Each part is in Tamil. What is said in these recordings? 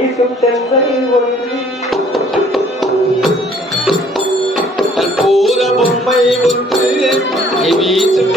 வீசும் தென்றல் ஒன்று கற்பூர பொம்மை ஒன்று வீசும்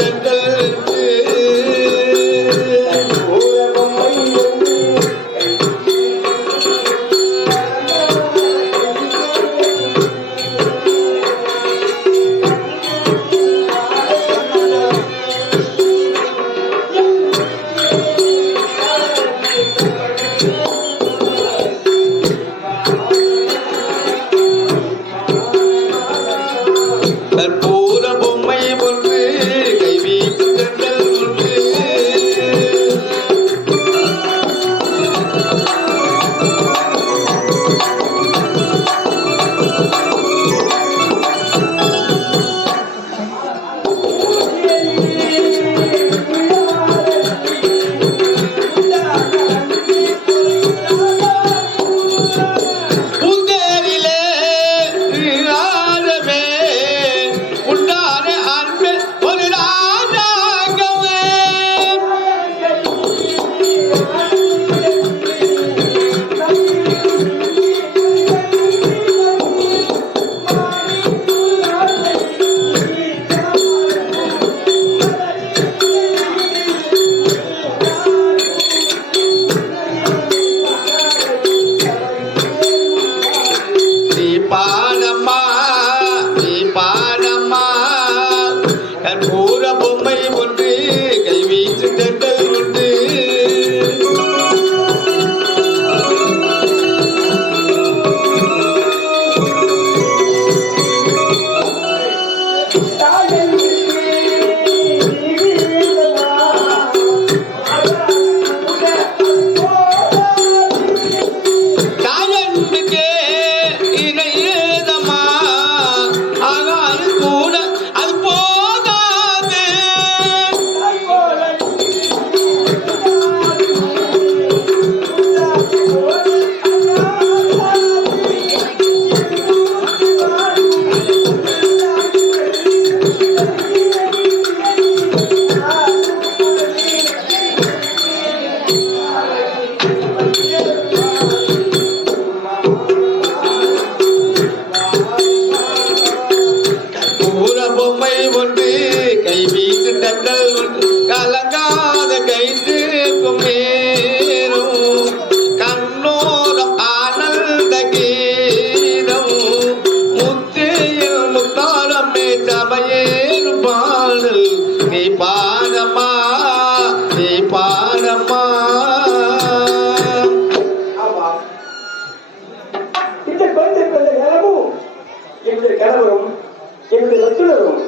என்னுடைய வச்சுனரும்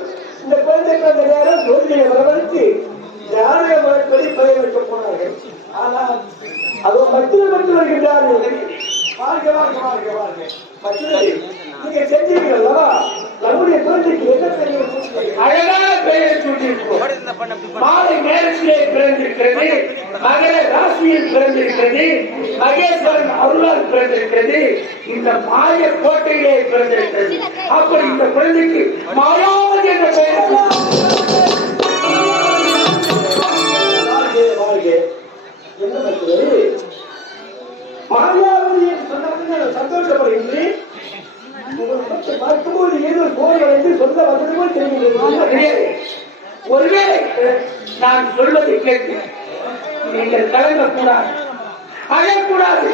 இந்த குழந்தை பிறந்த நேரம் ஜோதியை வரவழைத்து ஜாதக முறைப்படி பெயர் வைக்க போனார்கள். ஆனால் அதோ மற்றொரு மட்டும் வருகின்றார்கள் வாழ்க வாழ்க வாழ்க வாழ்க நீங்க நம்முடைய குழந்தைக்கு என்ன பெயர் அழகான சூட்டியிருக்கிறோம் மாலை நேரத்திலே பிறந்திருக்கிறது மகர ராசியில் பிறந்திருக்கிறது மகேஸ்வரன் அருளால் பிறந்திருக்கிறது இந்த மாய கோட்டையிலே பிறந்திருக்கிறது அப்படி இந்த குழந்தைக்கு மாயாவது என்ற பெயர் நான் சொல்வதை கேட்டு. நீங்கள் கலங்கக்கூடாது அழக்கூடாது.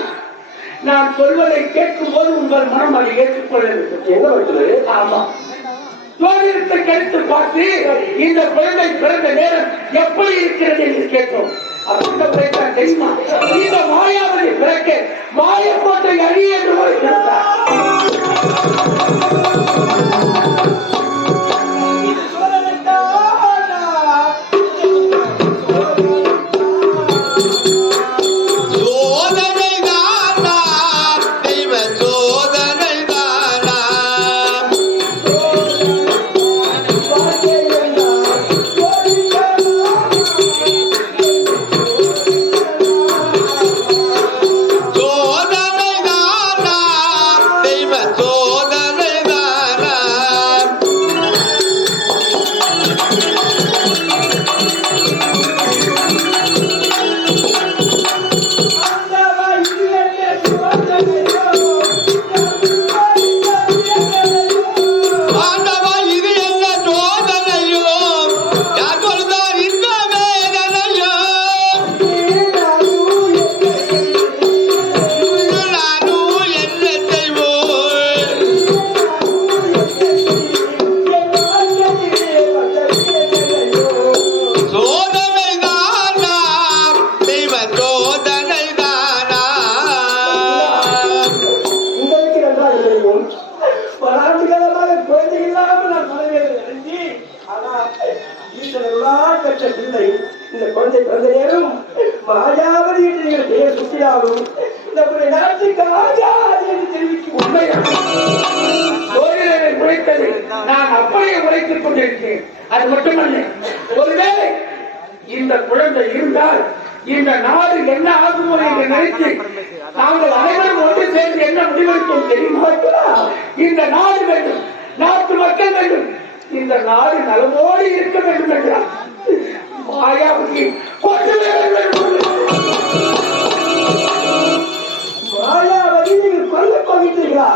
நான் சொல்வதை கேட்கும் போது உங்கள் மனம் அதை ஏற்றுக்கொள்ள வேண்டும் ஆமா. ஜோதிடத்தை கருத்து பார்த்து இந்த குழந்தை பிறந்த நேரம் எப்படி இருக்கிறது என்று கேட்டோம். பிறகு தெரியுமா? குழந்தை பிறந்த நேரம் மாயாவதி என்று நீங்கள் பெயர் நம்முடைய நாட்டுக்கு ஆஜாதி என்று தெரிவிக்கும். உழைத்தது நான் அப்படியே உழைத்துக் கொண்டிருக்கிறேன். அது மட்டுமல்ல ஒருவேளை இந்த குழந்தை இருந்தால் இந்த நாடு என்ன ஆகுமோ என்று நினைத்து நாங்கள் அனைவரும் ஒன்று சேர்ந்து என்ன முடிவெடுத்தோம் தெரியுமா? இந்த நாடு வேண்டும் நாட்டு மக்கள் வேண்டும். இந்த நாடு நலமோடு இருக்க வேண்டும் என்றார் மாயாவதி மாயாவதி நீங்கள் கொல்ல போகிறீர்களா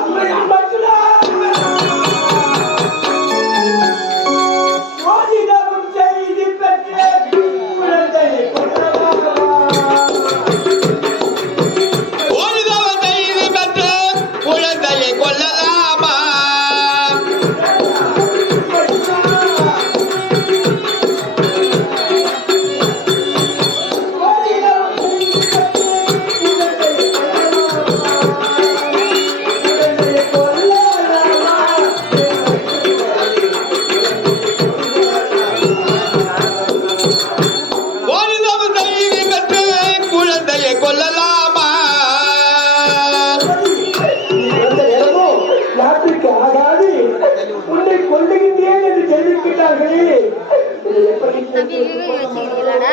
தம்பி வச்சுக்கிறீங்களாடா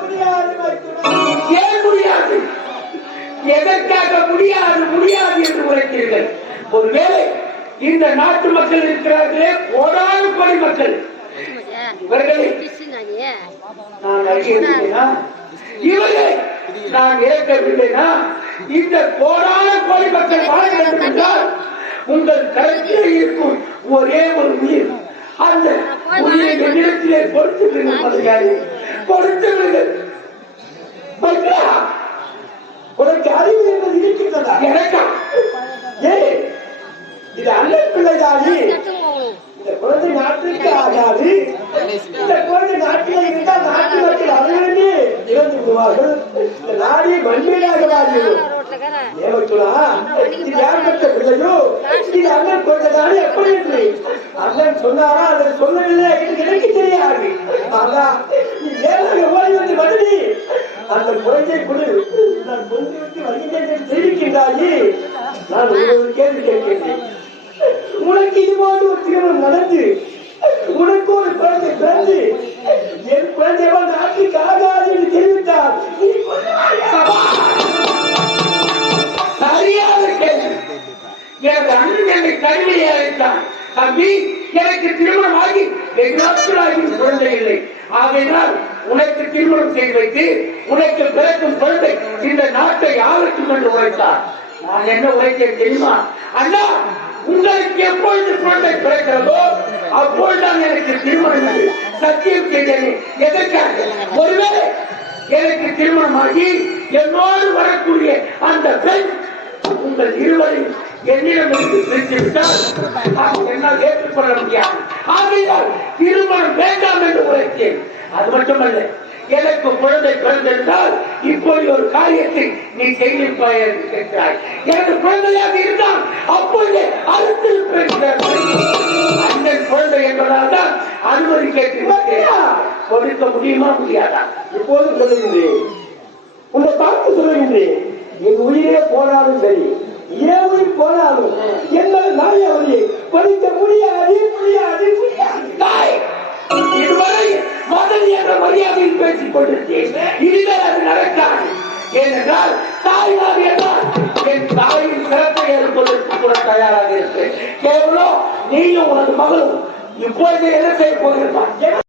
முடியாது ஏன் முடியாது? எதற்காக முடியாது முடியாது என்று உரைத்தீர்கள் ஒருவேளை இந்த நாட்டு மக்கள் இருக்கிறார்களே கோடானு கோடி மக்கள். இவர்களை நான் அறியிருந்தேனா இவர்களை நான் ஏற்கவில்லைனா இந்த கோடான கோடி மக்கள் வாழ வேண்டும் என்றால் உங்கள் கருத்தில் இருக்கும் ஒரே ஒரு உயிர். அந்த உயிரை என்னிடத்திலே கொடுத்து மதுரையாரே. கொடுத்து விடுங்கள் பையா, உனக்கு அறிவு என்பது இருக்கின்றதா? எனக்கா? ஏ இது கட்டும் போகணும் இந்த குழந்தை நாட்டிற்கு ஆகாது. இந்த குழந்தை நாட்டில் இருந்தால் நாட்டு மக்கள் அவர்களுமே இறந்து விடுவார்கள். இந்த நாடே மண்மேலாக மாறிவிடும். ஏவச்சுலா இது யார் பெற்ற பிள்ளையோ? இது அண்ணன் குழந்தைதானே எப்படி என்று அண்ணன் சொன்னாரா? அதை சொல்லவில்லை என்று எனக்கு தெரியாது. ஆனா நீ ஏழாக ஓடி வந்து மதுடி அந்த குழந்தை குழு நான் கொண்டு விட்டு வருகின்றேன் என்று தெரிவிக்கின்றாயே. நான் ஒரு கேள்வி கேட்கின்றேன். உனக்கு இது போன்று ஒரு திருமணம் நடந்து உனக்கு ஒரு குழந்தை பிறந்து என் குழந்தைவன் நாட்டுக்கு ஆகாது என்று தெரிவித்தார் எனது அண்ணன் என்னை கல்வியை அழைத்தான். தம்பி எனக்கு திருமணம் ஆகி வெகு நாட்களாகி குழந்தை இல்லை. ஆகையினால் உனக்கு திருமணம் செய்து வைத்து உனக்கு பிறக்கும் குழந்தை இந்த நாட்டை ஆளட்டும் என்று உழைத்தார் நான் என்ன உழைத்தேன் தெரியுமா? அண்ணா உங்களுக்கு எப்பொழுது குழந்தை பிறக்கிறதோ அப்பொழுதுதான் எனக்கு திருமணம் சத்தியம் செய்தேன் எதற்காக ஒருவேளை எனக்கு திருமணமாகி என்னோடு வரக்கூடிய அந்த பெண் உங்கள் இருவரையும் என்னிடமிருந்து பிரித்து விட்டால் அதை என்னால் ஏற்றுக்கொள்ள முடியாது. ஆகையால் திருமணம் வேண்டாம் என்று உரைத்தேன். அது மட்டுமல்ல எனக்கு குழந்தை பிறந்திருந்தால் இப்போது ஒரு காரியத்தை நீ செய்திருப்பாய் என்று கேட்கிறாய் எனக்கு குழந்தையாக இருந்தால் அப்பொழுதே அறுத்திருப்பேன் அண்ணன் குழந்தை என்பதால் தான் அனுமதி கேட்கிறேன் கொடுக்க முடியுமா முடியாதா? இப்போது சொல்லுகின்றேன். உன்னை பார்த்து சொல்லுகின்றேன். என் உயிரே போனாலும் சரி ஏன் உயிர் போனாலும் என்னால் நாயாவதியை படிக்க முடியாது முடியாது முடியாது. தாய் இதுவரை மதன் என்ற மரியாதையில் பேசிக் கொண்டிருக்கிறேன். இனிமேல் அது நடக்காது. ஏனென்றால் தாய்மார் என்றால் என் தாயின் சிறப்பை ஏற்பதற்கு கூட தயாராக இருப்பேன். கேவலம் நீயும் உனது மகளும் இப்பொழுது என்ன செய்ய போகிறான்